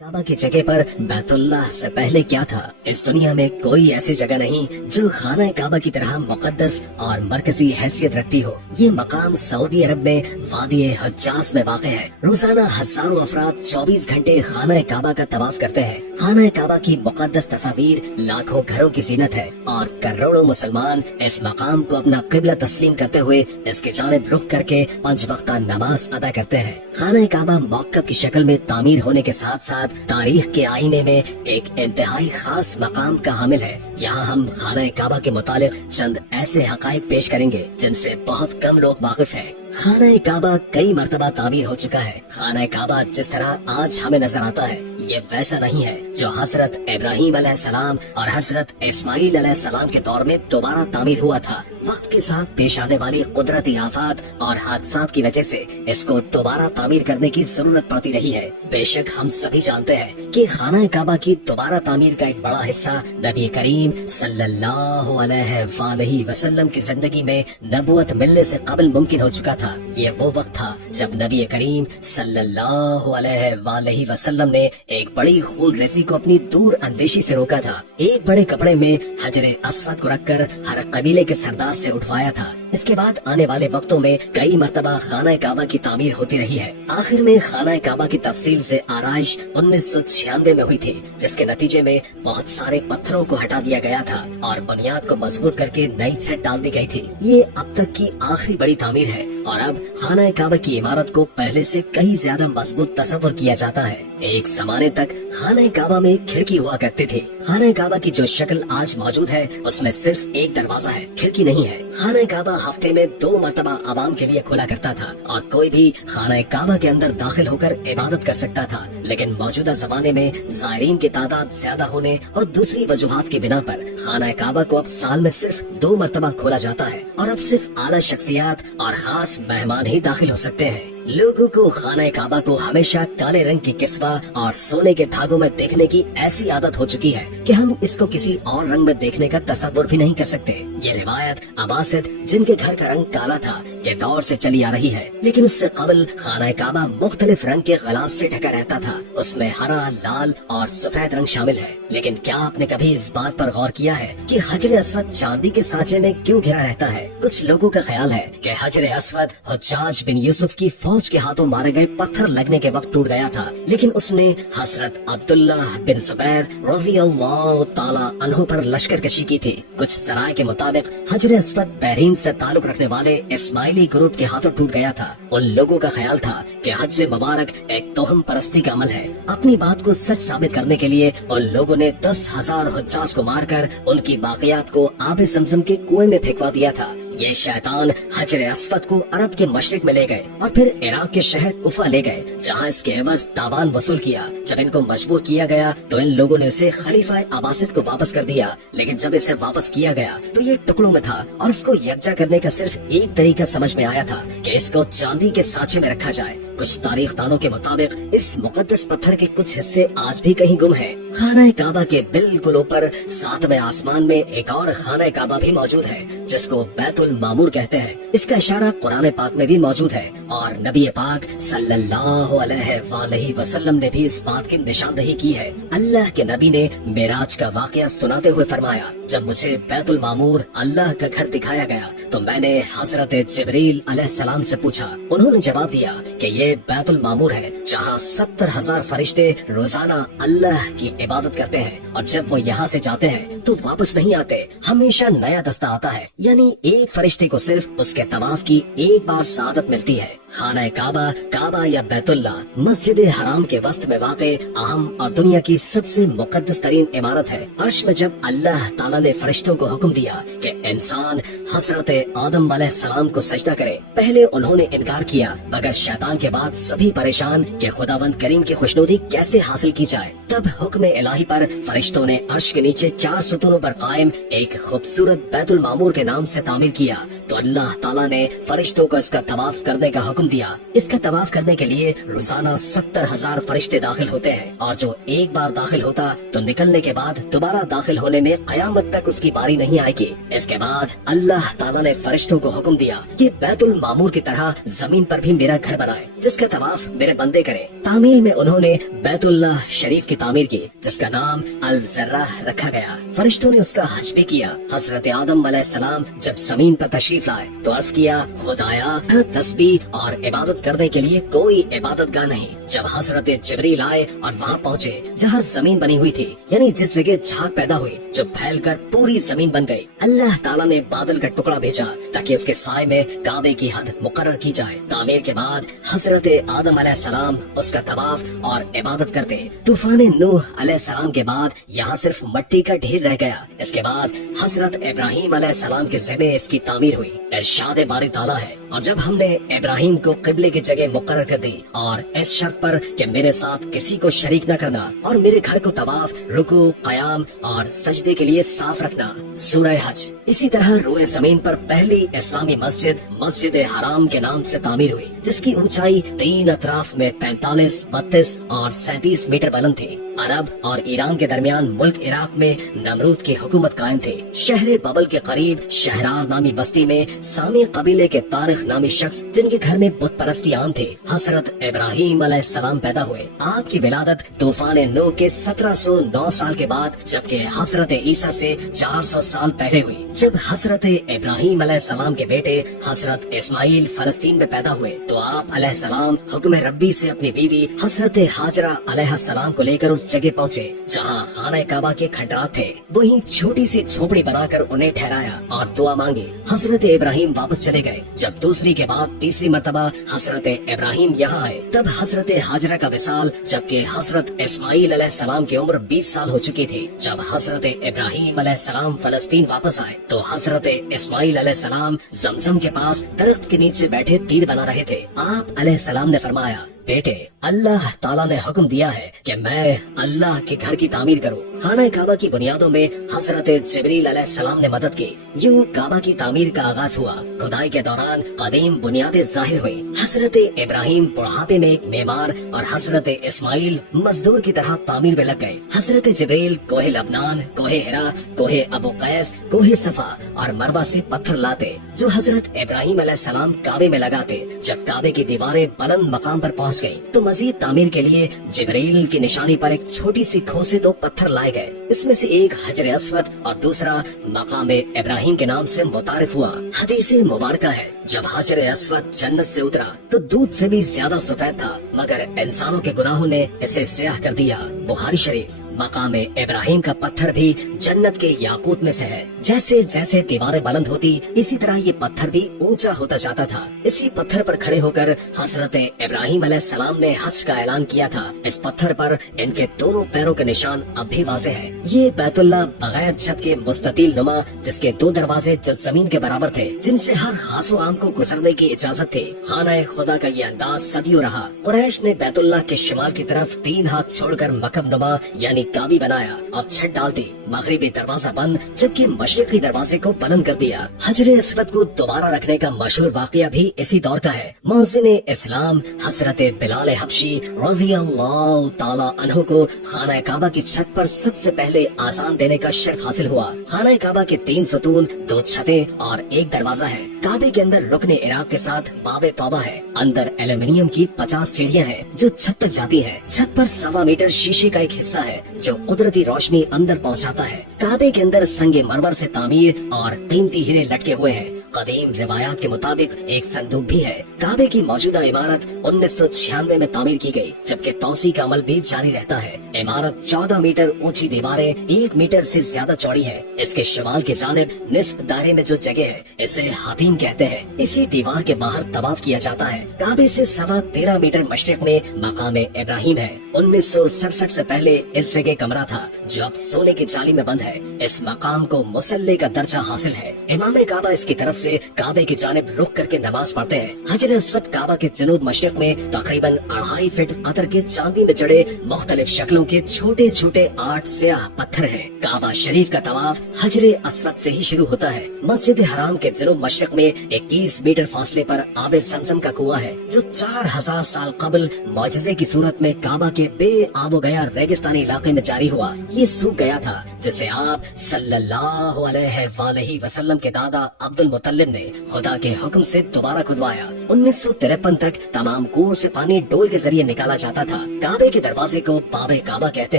काबा की जगह पर बैतुल्लाह से पहले क्या था? इस दुनिया में कोई ऐसी जगह नहीं जो खाना काबा की तरह मुकद्दस और मरकजी हैसियत रखती हो। ये मकाम सऊदी अरब में वादी हज्जाज में वाक़ है। रोजाना हजारों अफराद 24 घंटे खाना काबा का तवाफ करते हैं। खाना काबा की मुकद्दस तस्वीर लाखों घरों की जीनत है और करोड़ों मुसलमान इस मकाम को अपना क़िबला तस्लीम करते हुए इसके जानिब रुख करके 5 वक्ता नमाज अदा करते हैं। खाना काबा मौक़िफ़ की शक्ल में तामीर होने के साथ साथ तारीख के आईने में एक इंतहाई खास मकाम का हामिल है। यहाँ हम खाना काबा के मुतालिक चंद ऐसे हक़ाइक़ पेश करेंगे जिनसे बहुत कम लोग वाकिफ हैं। खाना काबा कई मर्तबा तामीर हो चुका है। खाना काबा जिस तरह आज हमें नजर आता है ये वैसा नहीं है जो हजरत इब्राहीम अलैहिस्सलाम और हजरत इस्माईल अलैहिस्सलाम के दौर में दोबारा तामीर हुआ था। वक्त के साथ पेश आने वाली कुदरती आफात और हादसात की वजह से इसको दोबारा तामीर करने की जरूरत पड़ती रही है। बेशक हम सभी जानते हैं कि खाना काबा की दोबारा तामीर का एक बड़ा हिस्सा नबी करीम सल्लल्लाहु अलैहि वसल्लम की जिंदगी में नबूवत मिलने से कबल मुमकिन हो चुका था। ये वो वक्त था जब नबी करीम सल्लल्लाहु अलैहि वसल्लम ने एक बड़ी खून रेसी को अपनी दूर अंदेशी से रोका था। एक बड़े कपड़े में हजरे अस्वद को रखकर हर कबीले के सरदार से उठवाया था। इसके बाद आने वाले वक्तों में कई मर्तबा खाना काबा की तामीर होती रही है। आखिर में खाना काबा की तफसील से आराइश 1996 में हुई थी, जिसके नतीजे में बहुत सारे पत्थरों को हटा दिया गया था और बुनियाद को मजबूत करके नई छत डाल दी गई थी। ये अब तक की आखिरी बड़ी तामीर है और अब खाना काबा की इमारत को पहले से कई ज्यादा मजबूत तस्वर किया जाता है। एक जमाने तक खाना काबा में खिड़की हुआ करती थी। खाना काबा की जो शक्ल आज मौजूद है उसमें सिर्फ एक दरवाजा है, खिड़की नहीं है। खाना काबा हफ्ते में 2 मरतबा आवाम के लिए खुला करता था और कोई भी खाना काबा के अंदर दाखिल होकर इबादत कर सकता था। लेकिन मौजूदा जमाने में ज़ायरीन की तादाद ज्यादा होने और दूसरी वजूहात की बिना पर खाना काबा को अब साल में सिर्फ 2 मरतबा खोला जाता है और अब सिर्फ आला शख्सियात और खास मेहमान ही दाखिल हो सकते हैं। लोगों को खाना काबा को हमेशा काले रंग की किस्वा और सोने के धागों में देखने की ऐसी आदत हो चुकी है कि हम इसको किसी और रंग में देखने का तसव्वुर भी नहीं कर सकते। ये रिवायत अब्बासिद जिनके घर का रंग काला था ये दौर से चली आ रही है, लेकिन उससे कबल खाना काबा मुख्तलिफ रंग के गलाफ से ढका रहता था। उसमें हरा, लाल और सफेद रंग शामिल है। लेकिन क्या आपने कभी इस बात पर गौर किया है कि हजरे अस्वद चांदी के सांचे में क्यों घिरा रहता है? कुछ लोगों का ख्याल है कि हजरे अस्वद हुज्जाज बिन यूसुफ की फौज के हाथों मारे गए पत्थर लगने के वक्त टूट गया था, लेकिन उसने हजरत अब्दुल्लाह बिन जुबैर रज़ियल्लाहु ताला अन्हु पर लश्करकशी की थी। कुछ ज़राए के मुताबिक हजरे अस्वद बहरीन से ताल्लुक रखने वाले इस्माइली ग्रुप के हाथों टूट गया था। उन लोगों का ख्याल था कि हज मुबारक एक तोहम परस्ती का अमल है। अपनी बात को सच साबित करने के लिए उन लोगों ने 10,000 हुज्जाज को मारकर उनकी बाकियात को आबे ज़मज़म के कुएं में फेंकवा दिया था। ये शैतान हजरे अस्वद को अरब के मशरिक में ले गए और फिर इराक के शहर कुफा ले गए, जहाँ इसके एवज तावान वसूल किया। जब इनको मजबूर किया गया तो इन लोगों ने उसे खलीफा अब्बासिद को वापस कर दिया, लेकिन जब इसे वापस किया गया तो ये टुकड़ों में था और इसको यकजा करने का सिर्फ एक तरीका समझ में आया था कि इसको चांदी के सांचे में रखा जाए। कुछ तारीख दानों के मुताबिक इस मुकद्दस पत्थर के कुछ हिस्से आज भी कहीं गुम है। खाना काबा के बिल्कुल ऊपर 7वें आसमान में एक और खाना काबा भी मौजूद है जिसको बैतुल मामूर कहते हैं। इसका इशारा कुरान पाक में भी मौजूद है और नबी पाक सल्लल्लाहु अलैहि वसल्लम ने भी इस बात की निशानदही की है। अल्लाह के नबी ने मेराज का वाकया सुनाते हुए फरमाया, जब मुझे बैतुल मामूर अल्लाह का घर दिखाया गया तो मैंने हजरत जिब्रील अलैहिस्सलाम से पूछा। उन्होंने जवाब दिया कि ये बैतुल मामूर है जहाँ 70,000 फरिश्ते रोजाना अल्लाह की इबादत करते हैं और जब वो यहाँ से जाते हैं तो वापस नहीं आते, हमेशा नया दस्ता आता है। यानी एक फरिश्ते को सिर्फ उसके तवाफ की एक बार सादत मिलती है। खाना काबा, काबा या बैतुल्ला मस्जिद हराम के वस्त में वाक़े अहम और दुनिया की सबसे मुकद्दस तरीन इमारत है। अर्श में जब अल्लाह ताला ने फरिश्तों को हुक्म दिया कि इंसान हजरत आदम अलैहिस्सलाम को सजदा करे, पहले उन्होंने इनकार किया, मगर शैतान के बाद सभी परेशान कि खुदावंद करीम की खुशनुदी कैसे हासिल की जाए। तब हुक्म इलाही पर फरिश्तों ने अर्श के नीचे 4 सुतूनों पर कायम एक खूबसूरत बैतुल मामूर के नाम से तामीर किया तो अल्लाह ताला ने फरिश्तों को इसका तवाफ करने का हुक्म दिया। इसका तवाफ करने के लिए रोजाना 70,000 फरिश्ते दाखिल होते हैं और जो एक बार दाखिल होता तो निकलने के बाद दोबारा दाखिल होने में कयामत क़यामत तक उसकी बारी नहीं आएगी। इसके बाद अल्लाह ताला ने फरिश्तों को हुक्म दिया कि बैतुल मामूर की तरह जमीन पर भी मेरा घर बनाए, जिसका तवाफ मेरे बंदे करें। तामीर में उन्होंने बैतुल्लाह शरीफ की तामीर की, जिसका नाम अल ज़र्राह रखा गया। फरिश्तों ने उसका हज भी किया। हजरत आदम अलैहिस्सलाम जब जमीन पर तशरीफ लाए तो अर्ज किया, खुदाया तस्बीह और इबादत करने के लिए कोई इबादतगाह नहीं। जब हजरत जिब्रील आए और वहाँ पहुँचे जहाँ जमीन बनी हुई थी, यानी जिस जगह झाग पैदा हुई जो फैलकर पूरी जमीन बन गई, अल्लाह ताला ने बादल का टुकड़ा भेजा ताकि उसके साए में काबे की हद मुकर्रर की जाए। तामीर के बाद हजरत आदम अलैहिस्सलाम उसका तवाफ और इबादत करते। तूफान नूह अलैहिस्सलाम के बाद यहाँ सिर्फ मिट्टी का ढेर रह गया। इसके बाद हजरत इब्राहिम अलैहिस्सलाम के ज़िम्मे इसकी तामीर हुई। इरशाद बारी ताला है, और जब हमने इब्राहिम को क़िबले की जगह मुकर्रर कर दी और इस शर्त पर कि मेरे साथ किसी को शरीक न करना और मेरे घर को तवाफ, रुकू, क़याम और सजदे के लिए साफ रखना। सूरह हज। इसी तरह रोए जमीन पर पहली इस्लामी मस्जिद मस्जिद हराम के नाम से तामीर हुई, जिसकी ऊंचाई 3 अतराफ में 45, 32 और 37 मीटर बुलंद थी। अरब और ईरान के दरमियान मुल्क इराक में नमरूद की हुकूमत कायम थी। शहर बबल के करीब शहरार नामी बस्ती में सामी कबीले के तारिख नामी शख्स, जिनके घर में बुत परस्ती आम थे, हजरत इब्राहिम अलैहिस्सलाम पैदा हुए। आपकी विलादत तूफान नूह के 1709 साल के बाद, जबकि हजरत ईसा से 400 साल पहले हुई, जब हजरत इब्राहिम अलैहिस्सलाम के बेटे हजरत इस्माइल फलस्तीन में पैदा हुए तो आप अलैहिस्सलाम हुक्म रब्बी से अपनी बीवी हजरत हाजरा अलैहिस्सलाम को लेकर उस जगह पहुँचे जहाँ खाना काबा के खंडरात थे। वहीं छोटी सी झोपड़ी बनाकर उन्हें ठहराया और दुआ मांगी। हजरत इब्राहिम वापस चले गए। जब दूसरी के बाद तीसरी मर्तबा हजरत इब्राहिम यहाँ आए, तब हजरत हाजरा का विसाल, जबकि हजरत इस्माइल अलैहिस्सलाम की उम्र 20 साल हो चुकी थी। जब हजरत इब्राहिम अलैहिस्सलाम फलस्तीन वापस आए तो हजरत इस्माइल अलैहिस्सलाम जमजम के पास दरख्त के नीचे बैठे तीर बना रहे थे। आप अलैहिस्सलाम ने फरमाया, बेटे, अल्लाह ताला ने हुक्म दिया है कि मैं अल्लाह के घर की तामीर करूं। खाना काबा की बुनियादों में हजरत जिब्रील अलैहिस्सलाम ने मदद की। यूं काबा की तामीर का आगाज हुआ। खुदाई के दौरान कदीम बुनियादें जाहिर हुई। हजरत इब्राहिम बुढ़ापे में एक मेमार और हजरत इस्माइल मजदूर की तरह तामीर में लग गए। हजरत जिब्रील कोहे लबनान, कोहे हिरा, कोहे अबू कैस, कोहे सफा और मरवा से पत्थर लाते जो हजरत इब्राहिम अलैहिस्सलाम काबे में लगाते। जब काबे की दीवारें बुलंद मकाम पर पहुँच गयी तो मजीद तामीर के लिए जिब्रील की निशानी पर एक छोटी सी खो से 2 पत्थर लाए गए। इसमें से एक हजर अस्वद और दूसरा मकाम इब्राहिम के नाम से मुतारिफ हुआ। हदीस मुबारका है, जब हजर अस्वद जन्नत से उतरा तो दूध से भी ज्यादा सफेद था, मगर इंसानों के गुनाहों ने इसे स्याह कर दिया। बुखारी शरीफ। मकाम इब्राहिम का पत्थर भी जन्नत के याकूत में से है। जैसे जैसे दीवारें बुलंद होती, इसी तरह ये पत्थर भी ऊंचा होता जाता था। इसी पत्थर पर खड़े होकर हजरत इब्राहिम अलैहिस्सलाम ने हज का ऐलान किया था। इस पत्थर पर इनके दोनों पैरों के निशान अब भी वाज़ेह है। ये बैतुल्लाह बगैर छत के मुस्ततील नुमा, जिसके 2 दरवाजे जो जमीन के बराबर थे, जिनसे हर खासो आम को गुजरने की इजाजत थी। खाना खुदा का ये अंदाज सदियों रहा। कुरैश ने बैतुल्लाह के शिमाल की तरफ 3 हाथ छोड़कर मकब नुमा यानी काबी बनाया और छत डाल दी। मगरिबी दरवाजा बंद, जबकि मशरिकी दरवाजे को बुलंद कर दिया। हजर अस्वद को दोबारा रखने का मशहूर वाकया भी इसी दौर का है। मुअज्जिन इस्लाम हजरत बिलाल हबशी रज़ियल्लाहु ताला अन्हु को खाना काबा की छत पर सबसे पहले आजान देने का शर्फ हासिल हुआ। खाना काबा के 3 सतून, 2 छतें और 1 दरवाजा है। काबे के अंदर रुकने इराक के साथ बाबे तौबा है। अंदर एल्यूमिनियम की 50 सीढ़ियाँ हैं जो छत तक जाती है। छत पर 1.25 मीटर शीशे का एक हिस्सा है जो कुदरती रोशनी अंदर पहुंचाता है। काबे के अंदर संगे मरमर से तामीर और कीमती हीरे लटके हुए हैं। कदीम रिवायात के मुताबिक एक संदूक भी है। काबे की मौजूदा इमारत 1996 में तामीर की गई, जबकि तौसी का अमल भी जारी रहता है। इमारत 14 मीटर ऊंची, दीवारें 1 मीटर से ज्यादा चौड़ी है। इसके शिमाल की जानिब निस्फ दायरे में जो जगह है, इसे हतीम कहते हैं। इसी दीवार के बाहर तवाफ किया जाता है। काबे से 13.25 मीटर मशरिक में मकाम इब्राहिम है। 1967 से पहले इस जगह कमरा था जो अब सोने की जाली में बंद है। इस मकाम को मुसल्ले का दर्जा हासिल है। इमाम काबा इसकी तरफ से काबे की जानिब रुख करके नमाज पढ़ते हैं। हजर अस्वद काबा के जनूब मशरिक में तकरीबन 2.5 फीट कतर के चांदी में जड़े मुख्तलिफ शक्लों के छोटे छोटे 8 स्याह पत्थर हैं। काबा शरीफ का तवाफ हजर अस्वद से ही शुरू होता है। मस्जिद हराम के जनूब मशरिक में 21 20 मीटर फासले पर आबे समसम का कुआं है जो 4000 साल कबल मौजज़े की सूरत में काबा के बेआबो गया रेगिस्तानी इलाके में जारी हुआ। ये सूख गया था जिसे आप सल्लल्लाहु अलैहि वसल्लम के दादा अब्दुल मुत्तलिब ने खुदा के हुक्म से दोबारा खुदवाया। 1953 तक तमाम कुओं से पानी डोल के जरिए निकाला जाता था। काबे के दरवाजे को बाबे काबा कहते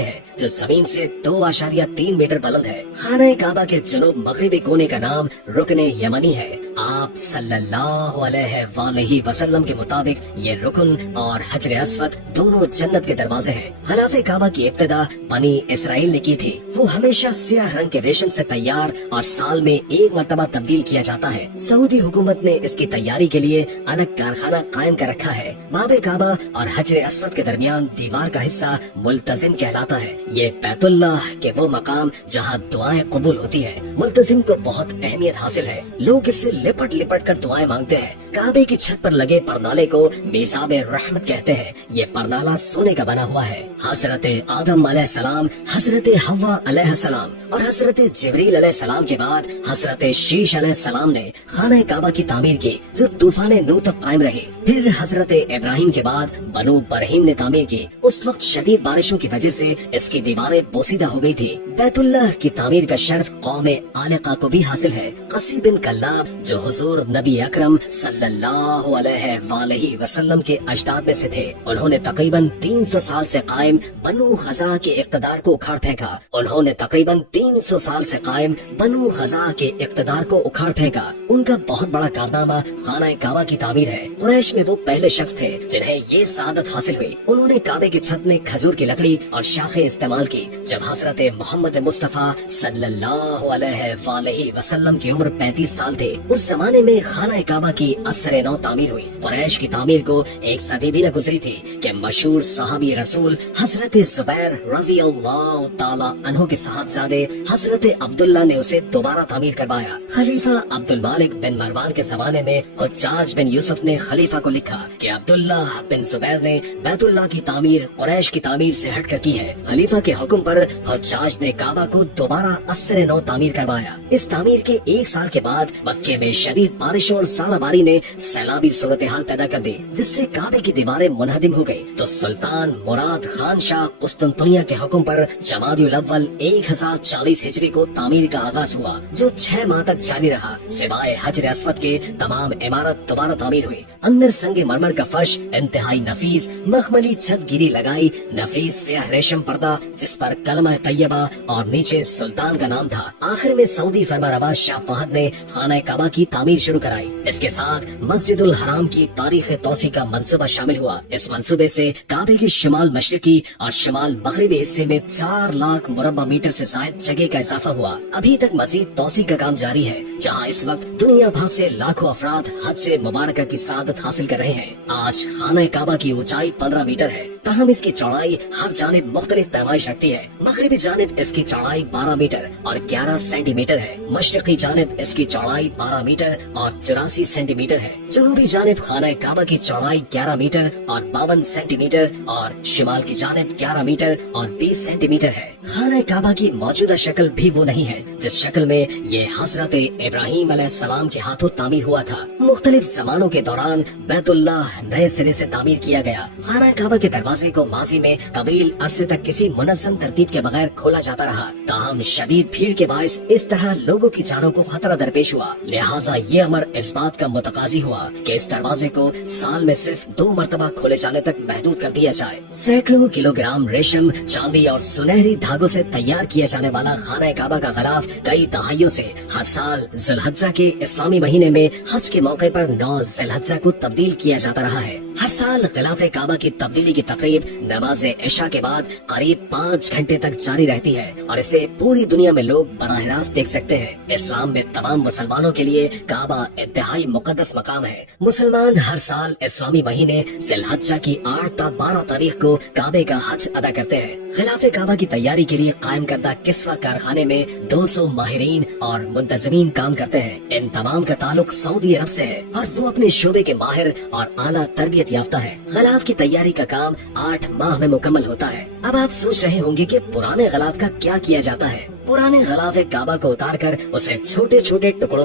हैं जो जमीन से 2.3 मीटर बुलंद है। खाना काबा के जुनूब मगरिबी कोने का नाम रुकने यमनी है। आप सल्लल्लाहु अलैहि वसल्लम के मुताबिक ये रुकन और हजर अस्वद दोनों जन्नत के दरवाजे हैं। खिलाफे काबा की इब्तिदा बनी इसराइल ने की थी। वो हमेशा स्याह रंग के रेशम से तैयार और साल में एक मर्तबा तब्दील किया जाता है। सऊदी हुकूमत ने इसकी तैयारी के लिए अलग कारखाना कायम कर रखा है। बाबे काबा और हजर अस्वद के दरमियान दीवार का हिस्सा मुल्तजिम कहलाता है। ये बैतुल्लाह के वो मकाम जहाँ दुआएं कबूल होती है। मुल्तजिम को बहुत अहमियत हासिल है। लोग इससे लिपट लिपट कर दुआएं मांगते हैं। काबे की छत पर लगे परनाले को मिसाबे रहमत कहते हैं। ये परनाला सोने का बना हुआ है। हजरत आदम अलैहिस्सलाम, हजरत हव्वा अलैहिस्सलाम और हजरत जिब्रील अलैहिस्सलाम के बाद हजरत शीश अलैहिस्सलाम ने खाना काबा की तामीर की जो तूफान नूह तक कायम रही। फिर हजरत इब्राहिम के बाद बनु बरहीम ने तामीर की। उस वक्त शदीद बारिशों की वजह से इसकी दीवारें बोसीदा हो गई थी। बैतुल्लाह की तामीर का शर्फ कौम आलिका को भी हासिल है। कसी बिन कल्लाब जो हुजूर नबी अकरम सल्लल्लाहु अलैहि वसल्लम के अजदाद में से थे, उन्होंने तकरीबन 300 साल से कायम बनु खज़ा के इक़्तिदार को उखाड़ फेंका। उन्होंने तकरीबन 300 साल से कायम बनु खज़ा के इक़्तिदार को उखाड़ फेंका। उनका बहुत बड़ा कारनामा खाना काबा की तामीर है। कुरैश में वो पहले शख्स थे जिन्हें ये सादत हासिल हुई। उन्होंने काबे की छत में खजूर की लकड़ी और शाखें इस्तेमाल की। जब हजरत मोहम्मद मुस्तफा सल्लल्लाहु अलैहि वसल्लम की उम्र 35 साल थे, उस जमाने में खाना काबा की असर नौ तामीर हुई। कुरैश की तामीर को एक सदी भी न गुजरी थी कि मशहूर सहाबी रसूल हजरत जुबैर रज़ियल्लाहु ताला अन्हु के साहबजादे हजरत अब्दुल्ला ने उसे दोबारा तामीर करवाया। खलीफा अब्दुल मालिक बिन मरवान के जमाने में हुज्जाज बिन यूसुफ ने खलीफा को लिखा कि अब्दुल्ला बिन जुबैर ने बैतुल्लाह की तामीर कुरैश की तामीर से हट कर की है। खलीफा के हुक्म पर हुज्जाज ने काबा को दोबारा असर नौ तामीर करवाया। इस तामीर के एक साल के बाद मक्के में शदीद बारिशों और सालाबारी ने सैलाबी सूरत हाल पैदा कर दी, जिससे काबे की दीवारें मुनहदिम हो गयी। तो सुल्तान मुराद खान शाह कुस्तुनतुनिया के हुक्म पर जमादियुल अव्वल 1040 हिजरी को तामीर का आगाज हुआ, जो 6 माह तक जारी रहा। सिवाय हजर अस्वद के तमाम इमारत दोबारा तामीर हुई। अंदर संगे मरमर का फर्श इंतहाई नफीस, मखमली छत गिरी लगाई, नफीस स्याह रेशम पर्दा जिस पर कलमा तैयबा और नीचे सुल्तान का नाम था। आखिर में सऊदी फरमारवा शाह फहद ने खाना काबा की तामीर शुरू कराई। इसके साथ मस्जिदुल हराम की तारीख तौसी का मंसूबा शामिल हुआ। इस मंसूबे से काबे के शुमाल मशरिकी और शुमाल मगरिबी हिस्से में 4 लाख मुरब्बा मीटर से ज्यादा जगह का इजाफा हुआ। अभी तक मजीद तौसी का काम जारी है, जहाँ इस वक्त दुनिया भर से लाखों अफराद हज से मुबारक की सादत हासिल कर रहे हैं। आज खाना काबा की ऊंचाई 15 मीटर है, तहम इसकी चौड़ाई हर जानिब मुख्तलिफ पैमाइश रखती है। मगरिबी जानिब इसकी चौड़ाई 12 मीटर और 11 सेंटीमीटर है। मशरकी जानिब इसकी चौड़ाई 12 मीटर और 84 सेंटीमीटर है। जनूबी जानिब खाना काबा की चौड़ाई 11 मीटर और 52 सेंटीमीटर और शिमाल की जानिब 11 मीटर और 20 सेंटीमीटर है। खाना काबा की मौजूदा शक्ल भी वो नहीं है जिस शक्ल में ये हजरत इब्राहिम अलैहिस्सलाम के हाथों तामीर हुआ था। मुख्तलिफ जमानों के दौरान बैतुल्लाह नए सिरे से तामीर किया गया। खाना काबा के दरवाजे को माजी में तवील अरसे तक किसी मुनज़्ज़म तरतीब के बगैर खोला जाता रहा। ताहम शदीद भीड़ के बायस इस तरह लोगों की जानों को खतरा दरपेश हुआ। लिहाजा ये अमर इस बात का मुतकाजी हुआ कि इस दरवाजे को साल में सिर्फ 2 मरतबा खोले जाने तक महदूद कर दिया जाए। सैकड़ों किलोग्राम रेशम, चांदी और सुनहरी धागों से तैयार किया जाने वाला खाना काबा का गलाफ कई दहाइयों से हर साल ज़ुल्हज्जा के इस्लामी महीने में हज के मौके पर 9 ज़ुल्हज्जा को तब्दील किया जाता रहा है। हर साल गिलाफे काबा की तब्दीली की तकरीब नमाज इशा के बाद करीब 5 घंटे तक जारी रहती है और इसे पूरी दुनिया में लोग बराह रास्त देख सकते हैं। इस्लाम में तमाम मुसलमानों के लिए काबा इंतहाई मुकद्दस मकाम है। मुसलमान हर साल इस्लामी महीने ज़िलहज्जा की 8 ता 12 तारीख को काबे का हज अदा करते हैं। खिलाफे काबा की तैयारी के लिए कायम करदा किस्वा कारखाने में 200 माहिरीन और मुंतज़मीन काम करते हैं। इन तमाम का ताल्लुक सऊदी अरब से है और वो अपने शोबे के माहिर और आला तरबियत याफ्ता है। गलाफ की तैयारी का काम 8 माह में मुकम्मल होता है। अब आप सोच रहे होंगे कि पुराने गलाफ का क्या किया जाता है। पुराने गलाफ काबा को उतार कर उसे छोटे छोटे टुकड़ों में